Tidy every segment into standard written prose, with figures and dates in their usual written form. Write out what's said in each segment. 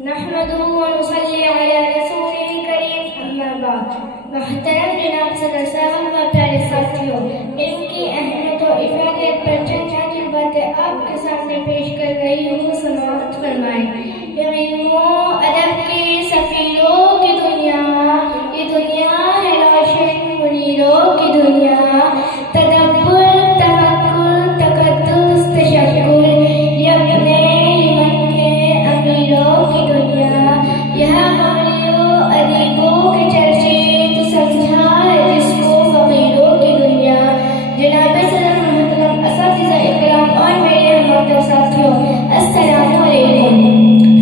नहमदुहु व नुसल्ली अला रसूलिल करीम, अम्मा बाद। मोहतरम जनाब सदर साहब व प्यारे साथियों, इल्म की अहमियत और इफादत पर चंद बातें आपके सामने पेश कर रही हूँ, समाअत फरमाएं। इल्मो अदब के सफीरों की दुनिया, ये दुनिया है रोशन मुनीरों की दुनिया। तदब्बुर तफक्कुर तकद्दुस तशक्कुर, ये अपने ईमान के अमीरों की दुनिया। यहाँ कमलियों अदीबों के चर्चे तो समझा है जिसको फकीरों की दुनिया। जनाब सदर मोहतरम असातिज़ा इकराम और मेरे हमदर्द साथियों, अस्सलामु अलैकुम।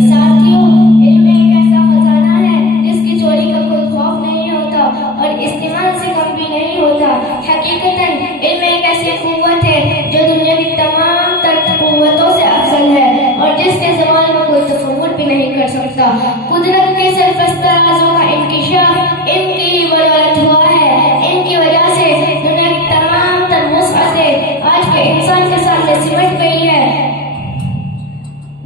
साथियों, इल्म एक ऐसा खजाना है जिसकी चोरी का कोई खौफ नहीं होता और इस्तेमाल से कम भी नहीं होता। हकीकतन इल्म एक ऐसी कुव्वत है जो दुनिया की तमाम तर कुव्वतों से अफजल है और जिसके ज़माने में कोई तसव्वुर भी नहीं कर सकता। कुदरत के सरफस्ता राज़ों का इंकिशाफ इनकी ही बदौलत हुआ है। इनकी वजह से दुनिया की तमाम तर वुसअतें आज के इंसान के सामने सिमट गई है,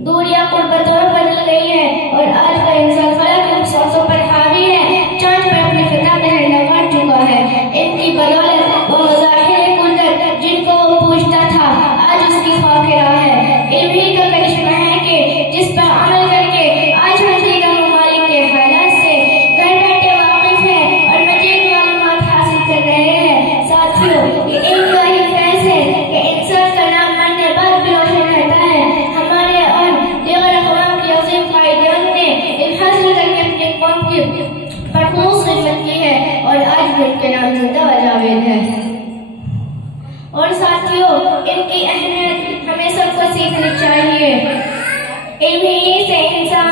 दूरियां कुर्बतों में बदल गई है और आज का इंसान फलक के वुसअतों पर हावी है, चांद पर अपनी फिदा में लगा चुका है। इनकी बदौलत वो मज़ाहिर कुदरत जिनको वो पूछता था आज उसकी खाकिरा है। इल्म ही का करिश्मा है कि जिस पर अमल करके आज हम दीगर ममालिक के हालात से घर बैठे वाकिफ हैं और मजीद मालूमात हासिल कर रहे हैं। साथियों, ये इल्म का ही फैज़ है कि इंसान का नाम मरने बाद भी रोशन रहता है। हमारे और दीगर अक़वाम की अज़ीम कायदीन ने इल्म हासिल करके अपनी कौम की बख़ूस खिदमत की है और आज भी उनके नाम ज़िंदा व जावेद है। और साथियों, इनकी अहमियत हमें सबको सीखनी चाहिए। इल्म ही से इंसान